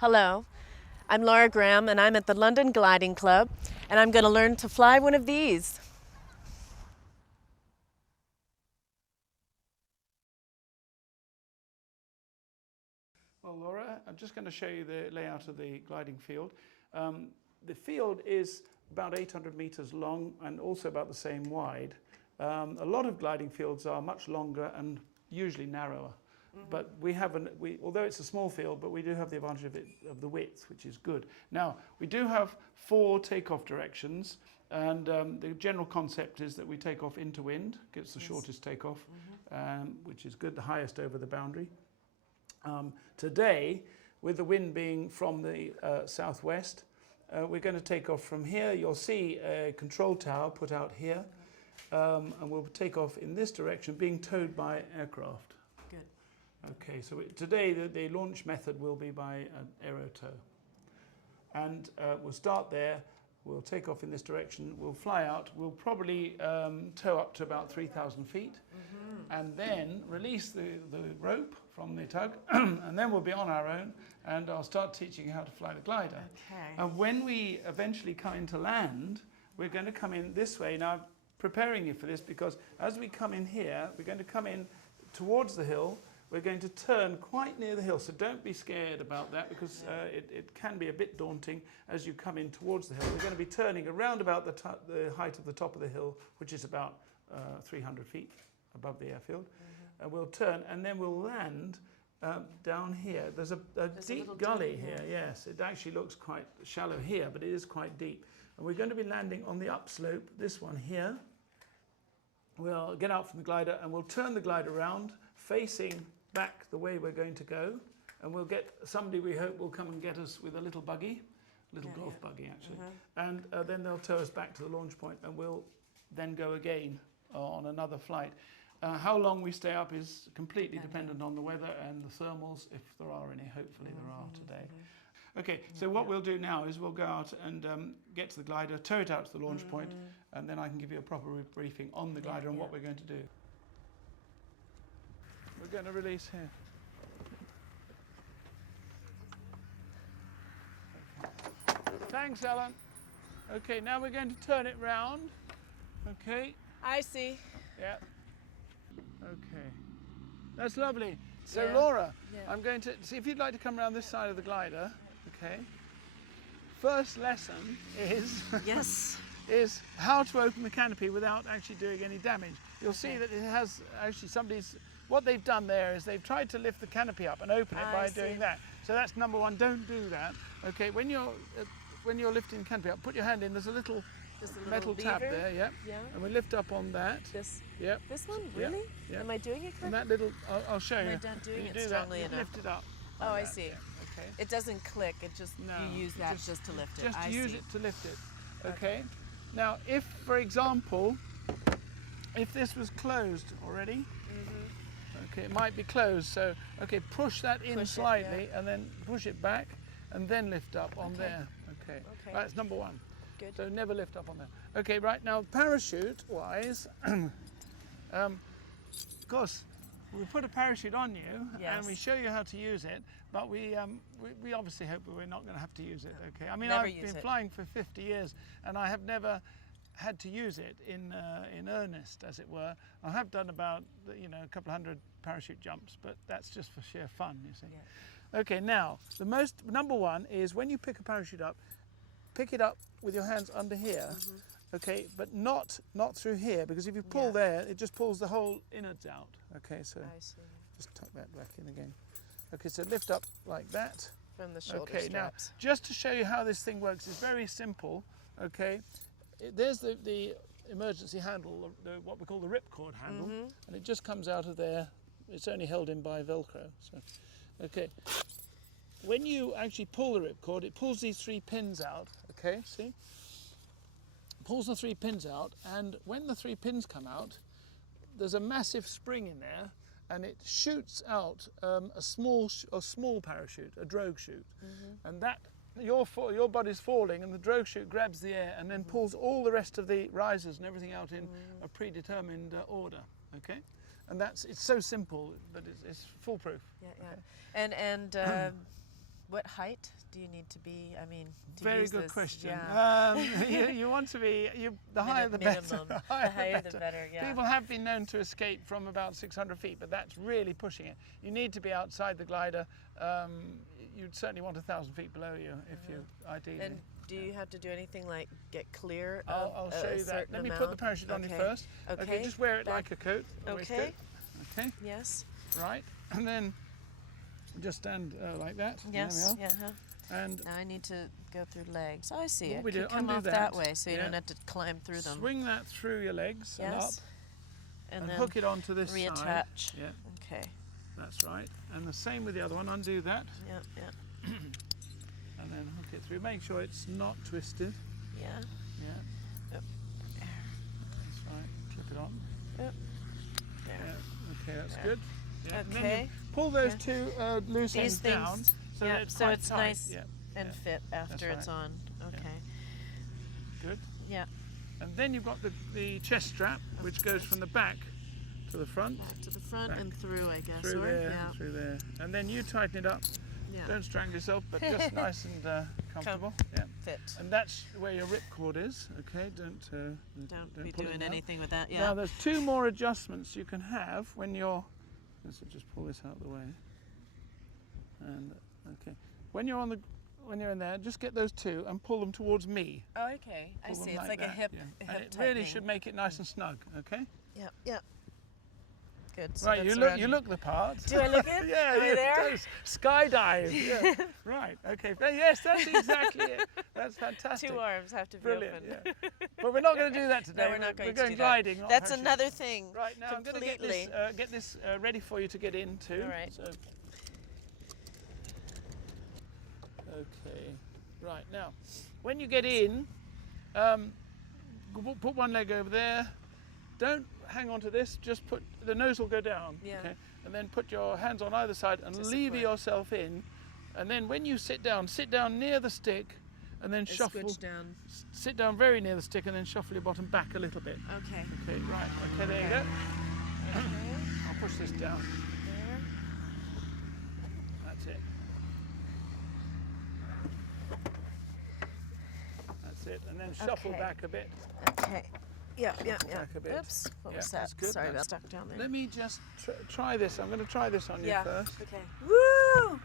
Hello, I'm Laura Graham and I'm at the London Gliding Club and I'm going to learn to fly one of these. Well, Laura, I'm just going to show you the layout of the gliding field. The field is about 800 meters long and also about the same wide. A lot of gliding fields are much longer and usually narrower. But although it's a small field, but we do have the advantage of the width, which is good. Now, we do have 4 takeoff directions, and the general concept is that we take off into wind, gets the shortest takeoff, which is good, the highest over the boundary. Today, with the wind being from the southwest, we're going to take off from here. You'll see a control tower put out here, and we'll take off in this direction, being towed by aircraft. Good. Okay, so today the launch method will be by an aero tow. And we'll start there, we'll take off in this direction, we'll fly out, we'll probably tow up to about 3,000 feet, and then release the rope from the tug, and then we'll be on our own, and I'll start teaching you how to fly the glider. Okay. And when we eventually come into land, we're going to come in this way. Now, I'm preparing you for this because as we come in here, we're going to come in towards the hill. We're going to turn quite near the hill, so don't be scared about that because it can be a bit daunting as you come in towards the hill. We're going to be turning around about the height of the top of the hill, which is about 300 feet above the airfield. We'll turn and then we'll land down here. There's a deep gully here, yes. It actually looks quite shallow here, but it is quite deep. And we're going to be landing on the upslope, this one here. We'll get out from the glider and we'll turn the glider around, facing back the way we're going to go, and we'll get somebody we hope will come and get us with a little buggy, golf buggy actually, and then they'll tow us back to the launch point and we'll then go again on another flight. How long we stay up is completely dependent on the weather and the thermals, if there are any. Hopefully there are today. Okay, so what we'll do now is we'll go out and get to the glider, tow it out to the launch point, and then I can give you a proper briefing on the glider and what we're going to do. We're going to release here. Okay. Thanks, Ellen. Okay, now we're going to turn it round. Okay. I see. Yeah. Okay. That's lovely. So Laura, I'm going to see if you'd like to come around this side of the glider. Okay. First lesson is is how to open the canopy without actually doing any damage. You'll see that it has actually what they've done there is they've tried to lift the canopy up and open it by doing that. So that's number one. Don't do that. Okay. When you're lifting the canopy up, put your hand in. There's a little metal tab there, yeah. And we lift up on that. This one? Yeah. Really? Yeah. Am I doing it correctly? And that little, I'll show you. Am I not doing it do strongly that, enough? Lift it up. Oh, like I that, see. yeah, okay. It doesn't click, it just, you use that just to lift it. Just to use it to lift it, okay? Now, if, for example, if this was closed already, okay, it might be closed, so, okay, push that in slightly and then push it back and then lift up on there, okay? Right, that's number one. Good. So never lift up on there. Okay, right now, parachute-wise, of course, we put a parachute on you and we show you how to use it, but we obviously hope we're not going to have to use it, okay? I mean, I've been flying for 50 years and I have never had to use it in earnest, as it were. I have done about, a couple of hundred parachute jumps, but that's just for sheer fun, you see. Yeah. Okay, now, number one is when you pick a parachute up, pick it up with your hands under here, okay, but not through here, because if you pull there, it just pulls the whole innards out. Okay, so just tuck that back in again. Okay, so lift up like that. From the shoulder straps. Now, just to show you how this thing works, it's very simple, okay. There's the emergency handle, what we call the ripcord handle, and it just comes out of there. It's only held in by Velcro. So, okay. When you actually pull the ripcord, it pulls these 3 pins out, okay, see? Pulls the 3 pins out, and when the 3 pins come out, there's a massive spring in there, and it shoots out a small parachute, a drogue chute, and that your body's falling, and the drogue chute grabs the air and then pulls all the rest of the risers and everything out in a predetermined order, okay? And it's so simple, but it's foolproof. Yeah, yeah. And What height do you need to be? I mean, to Very use good this? question. Yeah. You want to be, the higher the better. Minimum. The higher the better, yeah. People have been known to escape from about 600 feet, but that's really pushing it. You need to be outside the glider. You'd certainly want 1,000 feet below you if you ideally. And do you have to do anything like get clear I'll of show a you that. certain Let me put the amount? parachute on you Okay. first. Okay. Just wear it Back. like a coat. A Okay. waistcoat. Okay. Yes. Right. And then just stand like that. Yes. There we are. Yeah. And Now I need to go through legs. Oh, I see. What It we can do, come undo off that that. way, so you Yeah. don't have to climb through them. swing that through your legs and up, Yes. And then hook it onto this side. reattach. Yeah, Okay. that's right. And the same with the other one. Undo that Yeah. Yeah. and then hook it through. Make sure it's not twisted. Yeah. Yeah. Yep. That's right. Clip it on. Yep. Yeah. There. Okay, that's Yeah. good. Yeah. And then Okay. you pull those Yeah. two loose These ends down things- so yeah, that it's so quite it's tight. nice. Yeah. And Yeah. fit after That's it's right. on. Okay. Good. Yeah. And then you've got the chest strap, which goes from the back to the front. Back to the front Back. and through, I guess. Through or there, yeah. through there. And then you tighten it up. Yeah. Don't strangle yourself, but just nice and comfortable. Yeah. Fit. And that's where your ripcord is. Okay, don't Don't be pull it doing now. anything with that. Now Yeah. there's two more adjustments you can have when you're. Let's just pull this out of the way. And okay, when you're in there, just get those two and pull them towards me. Oh, okay. I Pull them see. It's like a that, hip. yeah. A And hip it really tightening. should make it nice and snug. Okay. Yep. Yep. Good. So Right, that's you around- look the part. Do I look it? Yeah, Am I yeah, there? does. Skydive. Yeah. Right. Okay. Yes, that's exactly it. That's fantastic. Two arms have to be Brilliant. open. Yeah. But we're not going to do that today. No, we're not going We're to going do gliding. that. not That's parachuting. another thing. Right now, I'm going to get this ready for you to get into. All right. So, okay. Right now, when you get in, put one leg over there. Don't hang on to this. Just put the nose will go down. Yeah. Okay. And then put your hands on either side and To lever support. yourself in. And then when you sit down near the stick, and then It's shuffle. switched down. Sit down very near the stick, and then shuffle your bottom back a little bit. Okay. Okay. Right. Okay. There you go. Okay. I'll push this down. There. That's it. That's it. And then shuffle Okay. back a bit. Okay. Yeah. Yeah. Yeah. Back a bit. Oops. What Yeah, was that's that? good. Sorry, That's- about stuck down there. Let me just try this. I'm going to try this on you Yeah. first. Okay. Woo!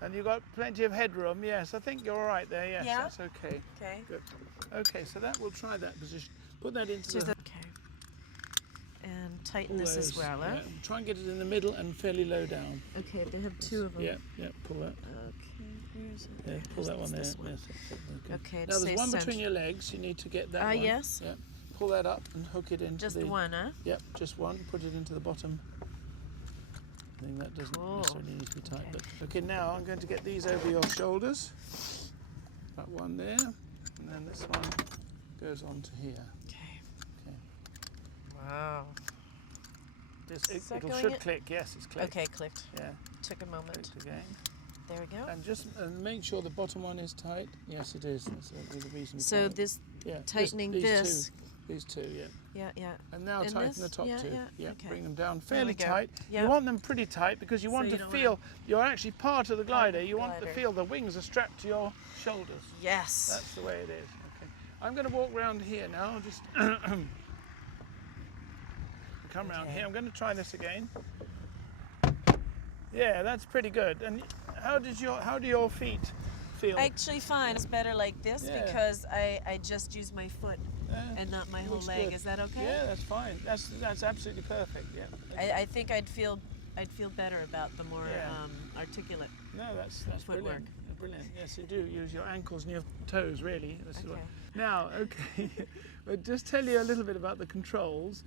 And you've got plenty of headroom. Yes, I think you're all right there. Yes, Yeah? that's okay. Okay. Good. Okay, so we'll try that position. Put that into To the. the. Okay. And tighten pull this as those, well. yeah. Eh? Try and get it in the middle and fairly low down. Okay. They have two of them. Yeah, yeah. Pull that. Okay. Where's it? Yeah, pull that one there. This one. Yes, that's it, Okay. Now there's say one center. between your legs. You need to get that Ah, one. yes. Yeah. Pull that up and hook it into Just the. one, huh? Yep, just one. Put it into the bottom. I think that doesn't Cool. necessarily need to be tight. Okay. But okay, now I'm going to get these over your shoulders. That one there, and then this one goes on to here. Okay. Okay. Wow. This Is that it going should in? click. Yes, it's clicked. Okay. Clicked. Yeah. Took a moment. Clicked again. There we go. And just make sure the bottom one is tight. Yes, it is. That's the reason. So this. yeah, tightening these this. These two, yeah. Yeah. Yeah. And now And tighten this? the top Yeah, two. yeah, okay. Bring them down There we fairly go. tight. Yeah. You want them pretty tight because you So want you to don't feel you're actually part of the glider. the You want to glider. feel the wings are strapped to your shoulders. Yes. That's the way it is. Okay. I'm going to walk round here now. Just come round Okay. here. I'm going to try this again. Yeah, that's pretty good. And how do your feet feel? Actually, fine. It's better like this Yeah. because I just use my foot and not my whole looks leg. good. Is that okay? Yeah, that's fine. That's absolutely perfect. Yeah. I think I'd feel better about the more Yeah. Articulate. No, that's Footwork. brilliant. Brilliant. Yes, you do use your ankles and your toes, really. This is what. Okay. Now, okay, but just tell you a little bit about the controls.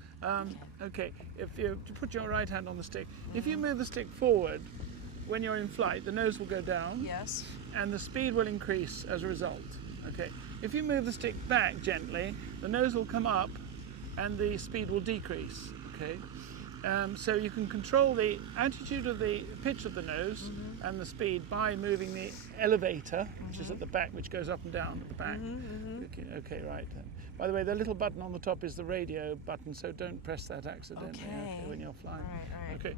Okay, if you put your right hand on the stick, if you move the stick forward when you're in flight, the nose will go down Yes. and the speed will increase as a result. Okay. If you move the stick back gently, the nose will come up and the speed will decrease. Okay. So you can control the attitude of the pitch of the nose and the speed by moving the elevator, which is at the back, which goes up and down at the back. Okay, right. By the way, the little button on the top is the radio button, so don't press that accidentally Okay. when you're flying. All right. Okay.